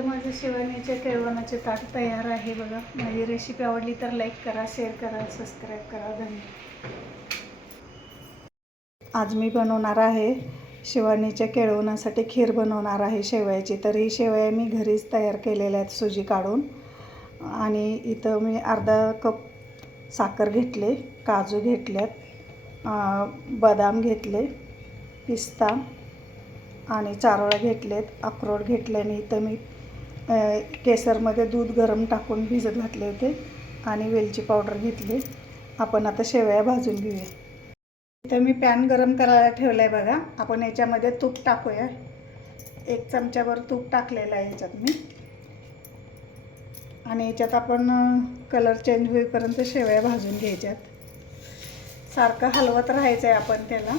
तर माझं शिवानीच्या केळवणाचे ताट तयार आहे बघा. माझी रेसिपी आवडली तर लाईक करा शेअर करा सबस्क्राईब करा. धन्यवाद. आज मी बनवणार आहे शिवानीच्या केळवणासाठी खीर बनवणार आहे शेवयाची. तर ही शेवया मी घरीच तयार केलेल्या आहेत सुजी काढून. आणि इथं मी अर्धा कप साखर घेतले काजू घेतल्यात बदाम घेतले पिस्ता आणि चारोळ्या घेतलेत अक्रोड घेतले आणि इथं मी केसरमध्ये दूध गरम टाकून भिजत घातले होते आणि वेलची पावडर घेतली. आपण आता शेवया भाजून घेऊया. इथं मी पॅन गरम करायला ठेवलं आहे बघा. आपण याच्यामध्ये तूप टाकूया. एक चमच्याभर तूप टाकलेलं आहे याच्यात मी. आणि याच्यात आपण कलर चेंज होईपर्यंत शेवया भाजून घ्यायच्यात. सारखं हलवत राहायचं आहे आपण त्याला.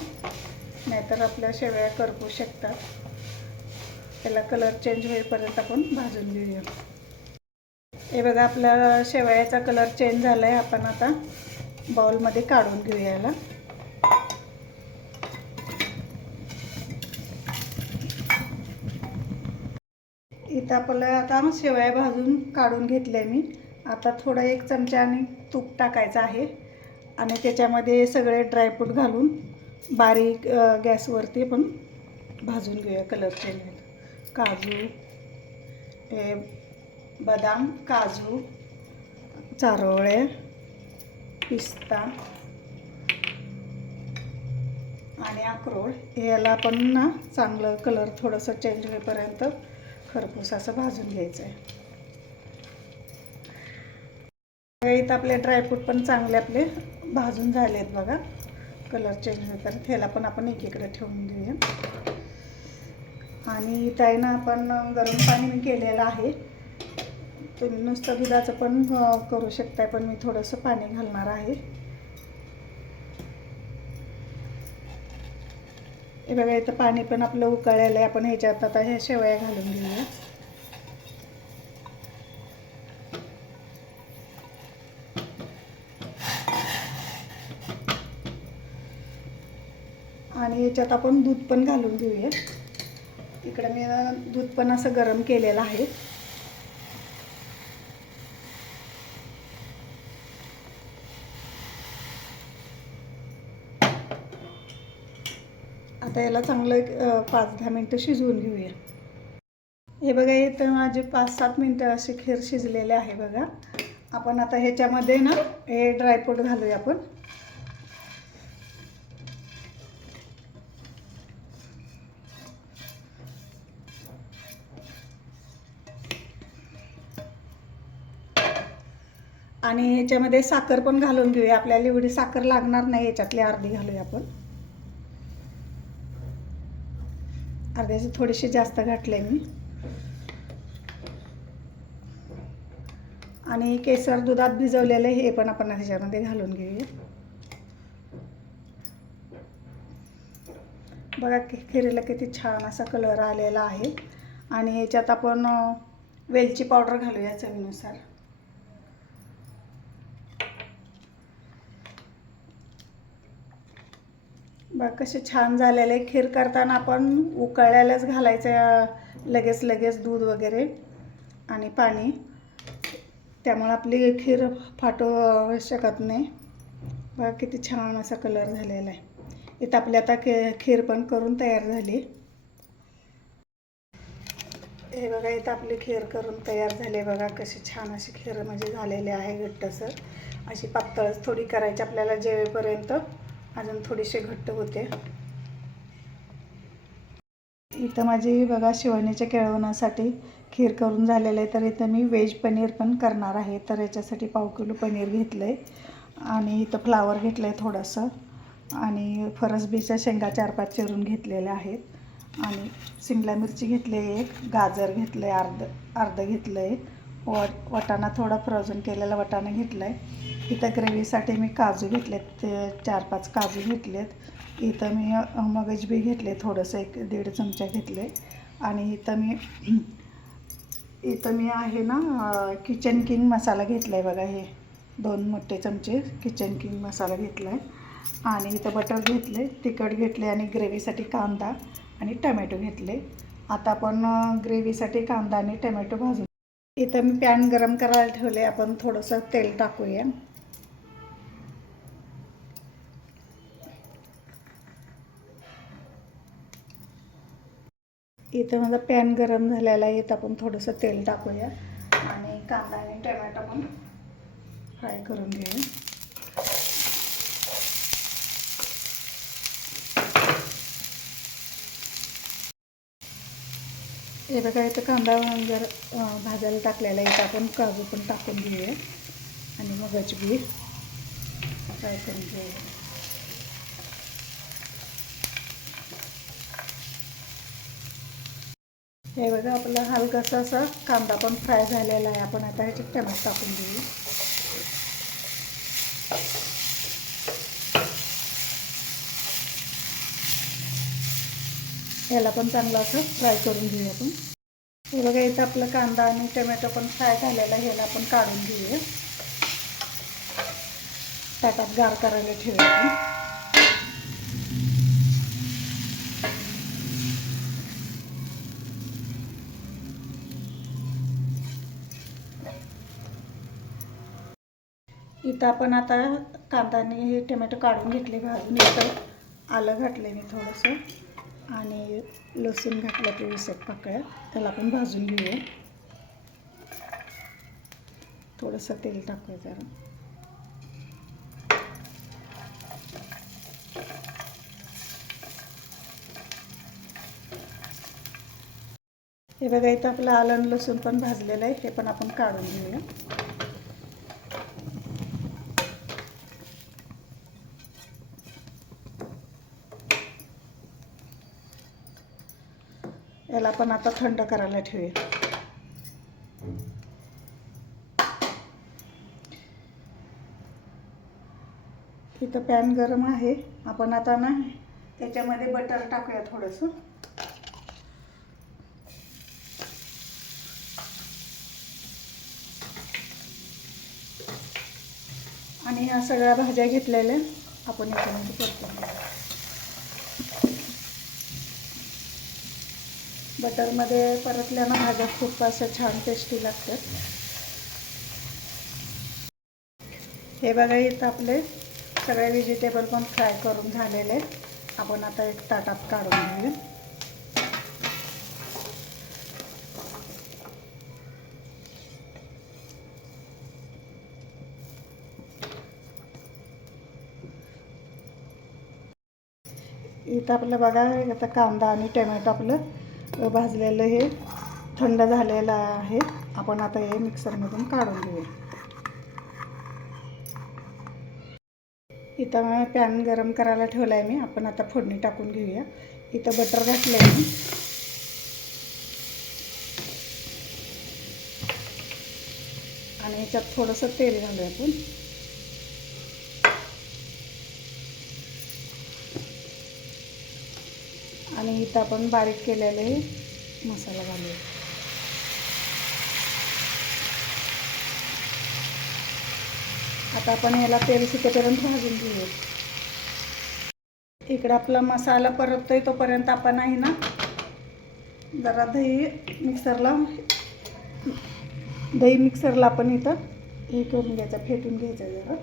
नाहीतर आपल्या शेवया करपू शकतात. त्याला कलर चेंज होईपर्यंत आपण भाजून घेऊया. हे बघा आपल्या शेवयाचा कलर चेंज झाला आहे आपण आता बाउलमध्ये काढून घेऊया याला. इथं आपलं आता शेवया भाजून काढून घेतल्या मी. आता थोडं एक चमच्याने तूप टाकायचं आहे. आणि त्याच्यामध्ये सगळे ड्रायफ्रूट घालून बारीक गॅसवरती पण भाजून घेऊया कलर चेंज काजू हे बदाम काजू चारोळे पिस्ता आणि अक्रोड याला पण ना चांगलं कलर थोडंसं चेंज होईपर्यंत खरपूस असं भाजून घ्यायचं आहे इथं आपले ड्रायफ्रूट पण चांगले आपले भाजून झाले आहेत बघा. कलर चेंज होतात ह्याला पण आपण एकीकडे ठेवून देऊया. आणि इथं आहे ना आपण गरम पाणी केलेलं आहे. तुम्ही नुसतं दुधाचं पण करू शकताय पण मी थोडंसं पाणी घालणार आहे. हे बघा इथं पाणी पण आपलं उकळलेलं आहे. आपण ह्याच्यात आता ह्या शेवया घालून घेऊया. आणि याच्यात आपण दूध पण घालून घेऊया. इकडं मी दूध पण असं गरम केलेलं आहे. आता याला चांगलं पाच दहा मिनटं शिजवून घेऊया. हे बघा इथं माझे पाच सात मिनटं असे खीर शिजलेले आहे बघा. आपण आता ह्याच्यामध्ये ना हे ड्रायफ्रूट घालूया आपण. आणि ह्याच्यामध्ये साखर पण घालून घेऊया. आपल्याला एवढी साखर लागणार नाही याच्यातली अर्धी घालूया आपण. अर्ध्याची थोडीशी जास्त घातले मी. आणि केसर दुधात भिजवलेलं हे पण आपण ह्याच्यामध्ये घालून घेऊया. बघा खिरीला किती छान असा कलर आलेला आहे. आणि याच्यात आपण वेलची पावडर घालूया चवीनुसार. बा कसे छान झालेले. खीर करताना आपण उकळल्यालाच घालायचं लगेच लगेच दूध वगैरे आणि पाणी. त्यामुळे आपली खीर फाटू शकत नाही. बघा किती छान असा कलर झालेला आहे. इथं आपली आता के खीर पण करून तयार झाली. हे बघा इथं आपली खीर करून तयार झाली बघा कशी छान अशी खीर म्हणजे झालेली आहे घट्टसर. अशी पातळच थोडी करायची आपल्याला जेवेपर्यंत. अजून थोडीशी घट्ट होते. इथं माझी बघा शिवणीच्या केळवण्यासाठी खीर करून झालेलं आहे. तर इथं मी व्हेज पनीर पण करणार आहे. तर याच्यासाठी पाव किलो पनीर घेतलं आहे आणि इथं फ्लावर घेतलं आहे थोडंसं. आणि फरसबीच्या शेंगा चार पाच चिरून घेतलेल्या आहेत. आणि शिमला मिरची घेतली आहे एक गाजर घेतलं आहे अर्ध अर्ध घेतलं आहे वट वाटाणा थोडा फ्रोझन केलेला वाटाणा घेतला आहे इथं ग्रेव्हीसाठी मी काजू घेतलेत ते चार पाच काजू घेतलेत. इथं मी अ, मगज बी घेतले थोडंसं एक दीड चमचा घेतले. आणि इथं मी इथं मी आहे ना किचन किंग मसाला घेतला आहे बघा हे. दोन मोठे चमचे किचन किंग मसाला घेतला आहे आणि इथं बटर घेतले तिखट घेतले आणि ग्रेव्हीसाठी कांदा आणि टमॅटो घेतले. आता आपण ग्रेव्हीसाठी कांदा आणि टमॅटो भाजून इथं मी पॅन गरम करायला ठेवले आपण थोडंसं तेल टाकूया. इथं माझा पॅन गरम झालेला आहे इथं आपण थोडंसं तेल टाकूया. आणि कांदा आणि टमॅटो पण फ्राय करून घेऊया. हे बघा इथं कांदा जर भाजायला टाकलेला आहे इथं आपण काजू पण टाकून घेऊया. आणि मुगाची बी. फ्राय करून घेऊया हे बघा आपला हलकासा असा कांदा पण फ्राय झालेला आहे. आपण आता ह्याच्यात टमॅटो टाकून घेऊ. याला पण चांगलं असं फ्राय करून घेऊया आपण. हे बघा इथं आपलं कांदा आणि टमॅटो पण फ्राय झालेला ह्याला आपण काढून घेऊया. ताटात गार करायला ठेवूया आपण. इथं आपण आता कांदाने हे टमॅटो काढून घेतले भाजून इथं आलं घातलं मी थोडंसं. आणि लसूण घातलं ते विसट पाकळ्या त्याला आपण भाजून घेऊया. थोडंसं तेल टाकूया जरा. हे बघा इथं आपलं आलं लसूण पण भाजलेलं आहे हे पण आपण काढून घेऊया याला आपण आता थंड करायला ठेवूया. इथं पॅन गरम आहे. आपण आता ना त्याच्यामध्ये बटर टाकूया थोडंसं. आणि ह्या सगळ्या भाज्या घेतलेल्या आपण याच्यामध्ये करतो. बटरमध्ये परतल्यानं भाज्या खूप अशा छान टेस्टी लागतात हे बघा इथं आपले सगळे व्हेजिटेबल पण फ्राय करून झालेले आपण आता एक ताटात काढून घेऊया. इथं आपलं बघा आता कांदा आणि टमॅटो आपलं भाजलेलं हे थंड झालेलं आहे. आपण आता हे मिक्सरमधून काढून घेऊया. इथं पॅन गरम करायला ठेवला आहे मी. आपण आता फोडणी टाकून घेऊया. इथं बटर घातलं आहे मी. आणि याच्यात थोडंसं तेल घालूया आपण. आणि इथं आपण बारीक केलेले मसाला घालूया. आता आपण याला तेल सुटेपर्यंत भाजून घेऊया. इकडं आपला मसाला परततोय तोपर्यंत आपण आहे ना जरा दही मिक्सरला दही मिक्सरला आपण इथं हे करून घ्यायचं फेटून घ्यायचं जरा.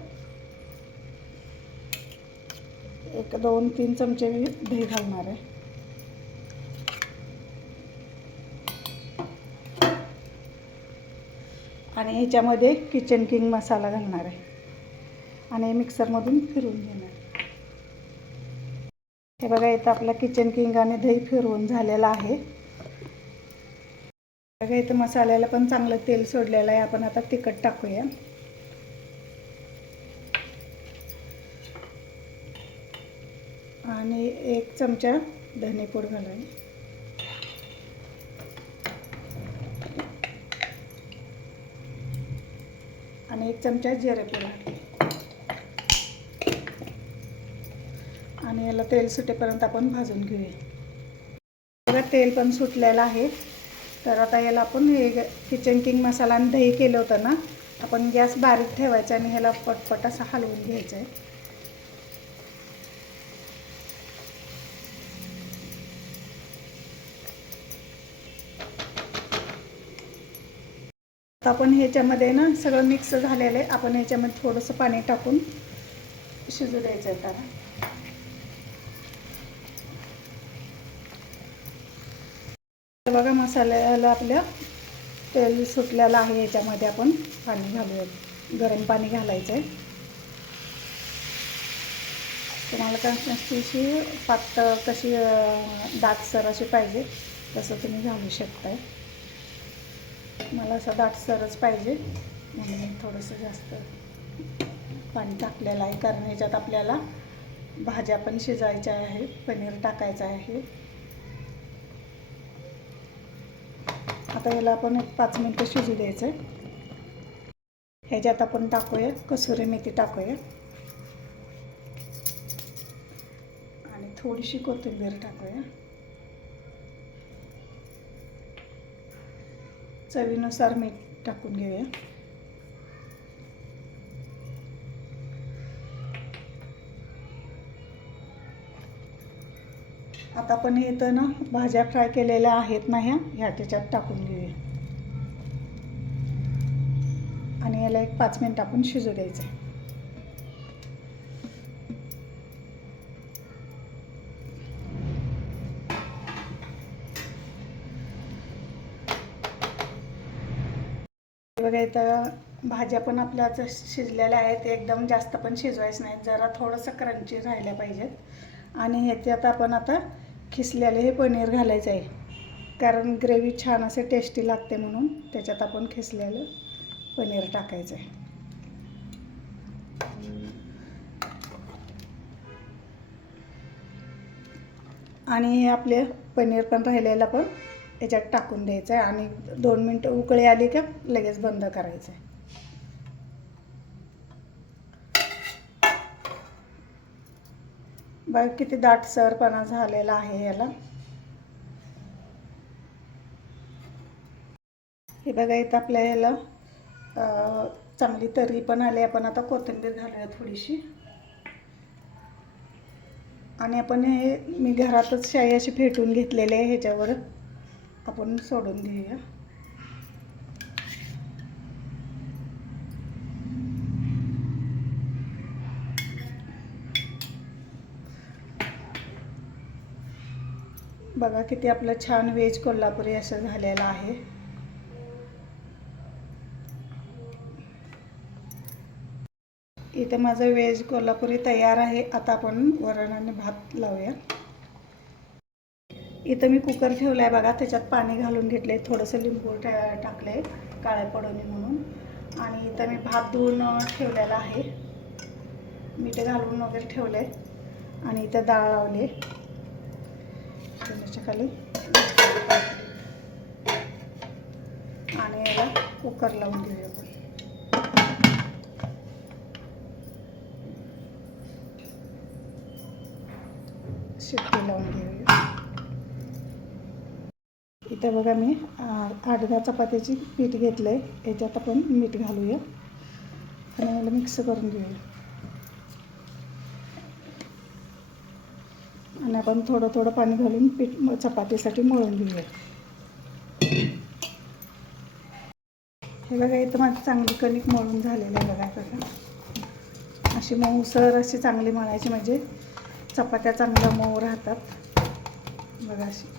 एक दोन तीन चमचे मी दही घालणार आहे. आणि ह्याच्यामध्ये किचन किंग मसाला घालणार आहे. आणि मिक्सरमधून फिरवून घेणार. हे बघा इथं आपला किचन किंग आणि दही फिरवून झालेला आहे. बघा इथं मसाल्याला पण चांगलं तेल सोडलेलं आहे. आपण आता तिखट टाकूया. आणि एक चमचा धनेपूड घालूया आणि एक चमचा जिरेपूड घातली आणि याला तेल सुटेपर्यंत आपण भाजून घेऊया. बघा तेल पण सुटलेलं आहे. तर आता याला आपण हे किचन किंग मसाला आणि दही केलं होतं ना आपण गॅस बारीक ठेवायचा आणि ह्याला पटपट असं हलवून घ्यायचं आहे. आपण ह्याच्यामध्ये ना सगळं मिक्स झालेलं आहे. आपण ह्याच्यामध्ये थोडंसं पाणी टाकून शिजू द्यायचं आहे त्याला. बघा मसाल्याला आपल्या तेल सुटलेलं आहे याच्यामध्ये आपण पाणी घालूया. गरम पाणी घालायचं आहे. तुम्हाला कन्सिस्टन्सी पातळ कशी दाटसर अशी पाहिजे तसं तुम्ही घालू शकताय. मला असं दाटसरच पाहिजे. म्हणून थोडंसं जास्त पाणी टाकलेलं आहे. कारण याच्यात आपल्याला भाज्या पण शिजायच्या आहे पनीर टाकायचं आहे. आता याला आपण एक पाच मिनटं शिजू द्यायचं आहे ह्याच्यात आपण टाकूया कसुरी मेथी टाकूया. आणि थोडीशी कोथिंबीर टाकूया. चवीनुसार मीठ टाकून घेऊया. आता आपण इथं ना भाज्या फ्राय केलेल्या आहेत ना ह्या ह्या त्याच्यात टाकून घेऊया. आणि याला एक पाच मिनिट आपण शिजू द्यायचं बघा इथं भाज्या पण आपल्या शिजलेल्या आहेत एकदम जास्त पण शिजवायचं नाहीत. जरा थोडंसं क्रंची राहिल्या पाहिजेत. आणि ह्याच्यात आपण आता खिसलेले हे पनीर घालायचं आहे. कारण ग्रेव्ही छान असे टेस्टी लागते म्हणून त्याच्यात आपण खिसलेलं पनीर टाकायचं आहे. आणि हे आपले पनीर पण राहिलेलं पण याच्यात टाकून द्यायचं आहे आणि दोन मिनटं उकळी आली का लगेच बंद करायचं आहे बघ किती दाटसरपणा झालेला आहे याला. हे बघा इथं आपल्या याला चांगली तरी पण आली. आपण आता कोथिंबीर घालूया थोडीशी. आणि आपण हे मी घरातच शाई अशी फेटून घेतलेली आहे ह्याच्यावर. आपण सोडून घेऊया बघा किती आपलं छान व्हेज कोल्हापुरी असं झालेलं आहे. इथं माझं व्हेज कोल्हापुरी तयार आहे. आता आपण वरण आणि भात लावूया. इथं मी कुकर ठेवला आहे बघा त्याच्यात पाणी घालून घेतले थोडंसं लिंबू टा टाकले काळ्या पडोनी म्हणून. आणि इथं मी भात धुवून ठेवलेला आहे. मीठ घालून वगैरे ठेवले आणि इथं डाळ लावली त्याच्याखाली. आणि याला कुकर लावून घेऊया आपण. शिट्टी लावून घेऊया इथं बघा मी आठ दहा चपात्याची पीठ घेतलं आहे याच्यात आपण मीठ घालूया. आणि याला मिक्स करून घेऊया. आणि आपण थोडं थोडं पाणी घालून पीठ चपातीसाठी मळून घेऊया. हे बघा इथं माझं चांगली कणिक मळून झालेलं आहे बघा बघा. अशी मऊसर अशी चांगली मळायची म्हणजे चपात्या चांगल्या मऊ राहतात. बघा अशी.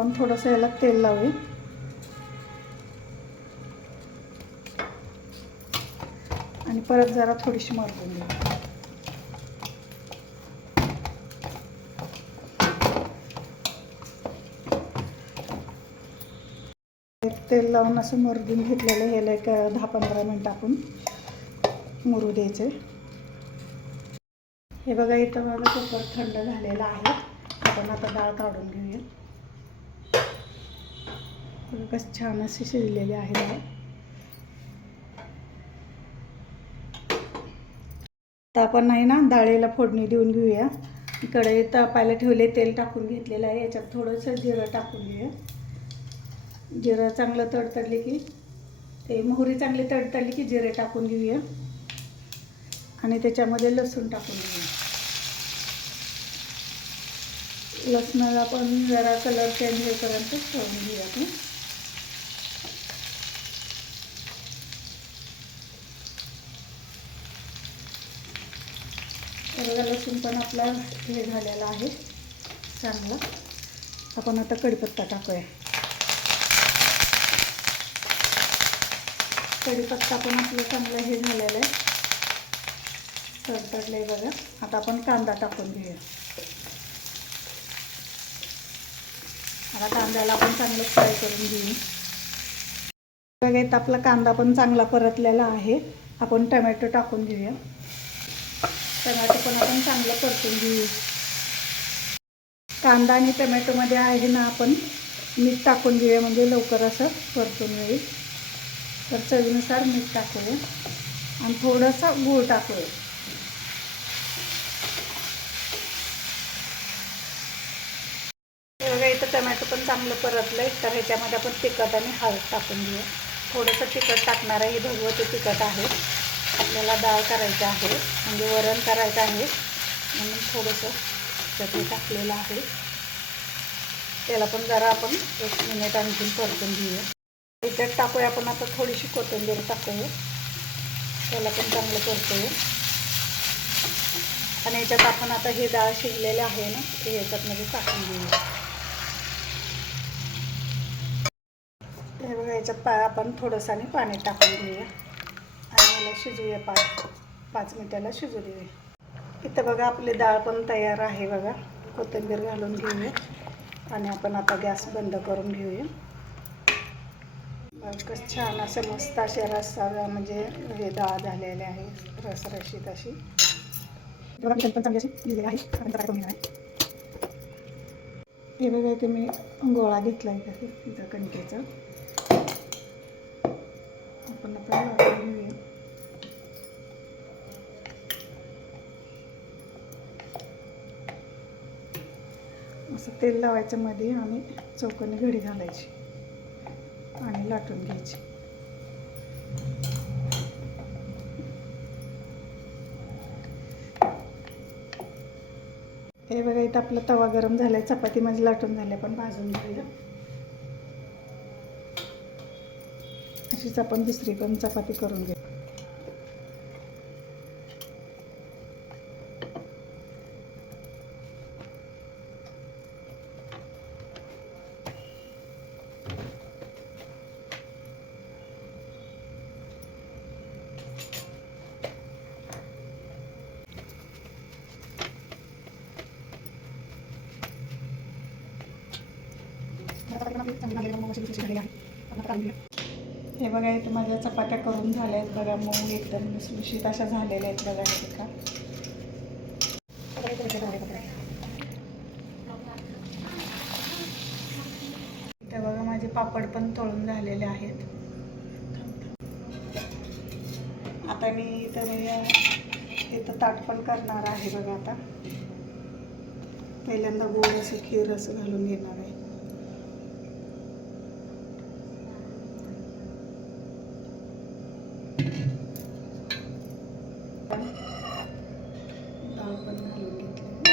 आपण थोडंसं याला तेल लावूया. आणि परत जरा थोडीशी मारून घेऊ तेल लावून असं मरदून घेतलेलं ह्याला याला एक दहा पंधरा मिनटं आपण मुरू द्यायचे. हे बघा इथं माझं कुकर थंड झालेलं आहे. आपण आता डाळ काढून घेऊया. बघा कसं छान असे शिजलेले आहे डाळ आपण नाही ना डाळीला फोडणी देऊन घेऊया. इकडे तापायला ठेवले तेल टाकून घेतलेलं आहे. याच्यात थोडंसं जिरं टाकून घेऊया. जिरं चांगलं तडतडले की ते मोहरी चांगली तडतडली की जिरे टाकून घेऊया. आणि त्याच्यामध्ये लसूण टाकून घेऊया. लसणाला पण जरा कलर चेंज होईपर्यंत ठेवून घेऊया आपण. लसूण पण आपला हे झालेला आहे. चांगला. आपण आता कढीपत्ता टाकूया. कढीपत्ता पण आपलं चांगलं हे झालेलं आहे. तडतडलं आहे बघा. आता आपण कांदा टाकून घेऊया. आता कांद्याला आपण चांगलं फ्राय करून घेऊ. बघा इथं आपला कांदा पण चांगला परतलेला आहे. आपण टमॅटो टाकून घेऊया. टमॅटो पण आपण चांगलं परतून घेऊ कांदा आणि टमॅटोमध्ये आहे ना आपण मीठ टाकून घेऊया म्हणजे लवकर असं परतून येईल. तर चवीनुसार मीठ टाकूया आणि थोडंसं गूळ टाकूया. बघा इथं टमॅटो पण चांगलं परतलं आहे तर ह्याच्यामध्ये आपण तिखट आणि हळद टाकून घेऊया. थोडंसं तिखट टाकणार आहे हे भगवती तिखट आहे. आपल्याला डाळ करायची आहे. म्हणजे वरण करायचं आहे. म्हणून थोडंसं चटणी टाकलेलं आहे. त्याला पण जरा आपण एक मिनिट आणखीन परतून घेऊया. याच्यात टाकूया आपण. आता थोडीशी कोथिंबीर टाकूया. त्याला पण चांगलं परतूया. आणि याच्यात आपण आता हे डाळ शिजलेलं आहे ना ते याच्यातमध्ये टाकून घेऊया. हे बघा याच्यात पा आपण थोडंसं आणि पाणी टाकून घेऊया. याला शिजवूया पाच पाच मिनिटाला शिजू देऊया इथं बघा आपली डाळ पण तयार आहे बघा. कोथिंबीर घालून घेऊया आणि आपण आता गॅस बंद करून घेऊया. बघ छान असं मस्त असे रस्सा म्हणजे हे डाळ झालेले आहे रसरशीत अशी. आहे हे बघा ते मी गोळा घेतला आहे का इथं कणकेचा आपण आता लाटून घेऊया असं तेल लावायचं मध्ये आणि चौकोनी घडी घालायची आणि लाटून घ्यायची. हे बघा इथं आपला तवा गरम झालाय. चपाती माझी लाटून झाली पण भाजून घेऊया. अशीच आपण दुसरी पण चपाती करून घेऊ. हे बघा इथं माझ्या चपात्या करून झाल्या आहेत बघा मऊ एकदम लुसलुशीत अशा झालेल्या आहेत बघा हे का बघा माझे पापड पण तळून झालेले आहेत. आता मी इथं म्हणजे इथं ताट पण करणार आहे बघा आता. पहिल्यांदा गोड असं खीर असं घालून घेणार आहे डाळ पण घालून घेतली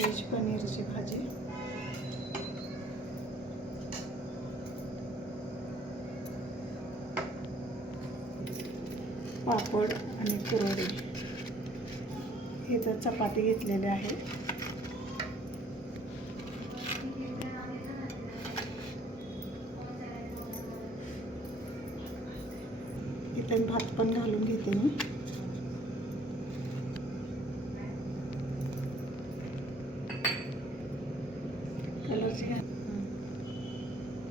व्हेज पनीरची भाजी. पापड आणि कुरडी हे तर चपाती घेतलेले आहे इथे भात पण घालून घेते मी कलरची घा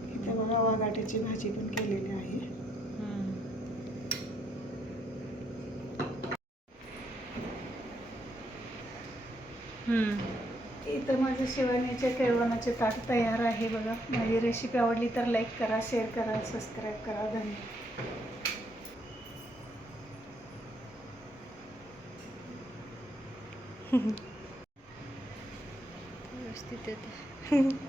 इथे बघा वाघाट्याची भाजी पण केलेली आहे. इथं माझं शिवण्याच्या केळवणाचे ताट तयार आहे बघा. माझी रेसिपी आवडली तर लाईक करा शेअर करा सबस्क्राईब करा. धन्यवाद. व्यवस्थित येते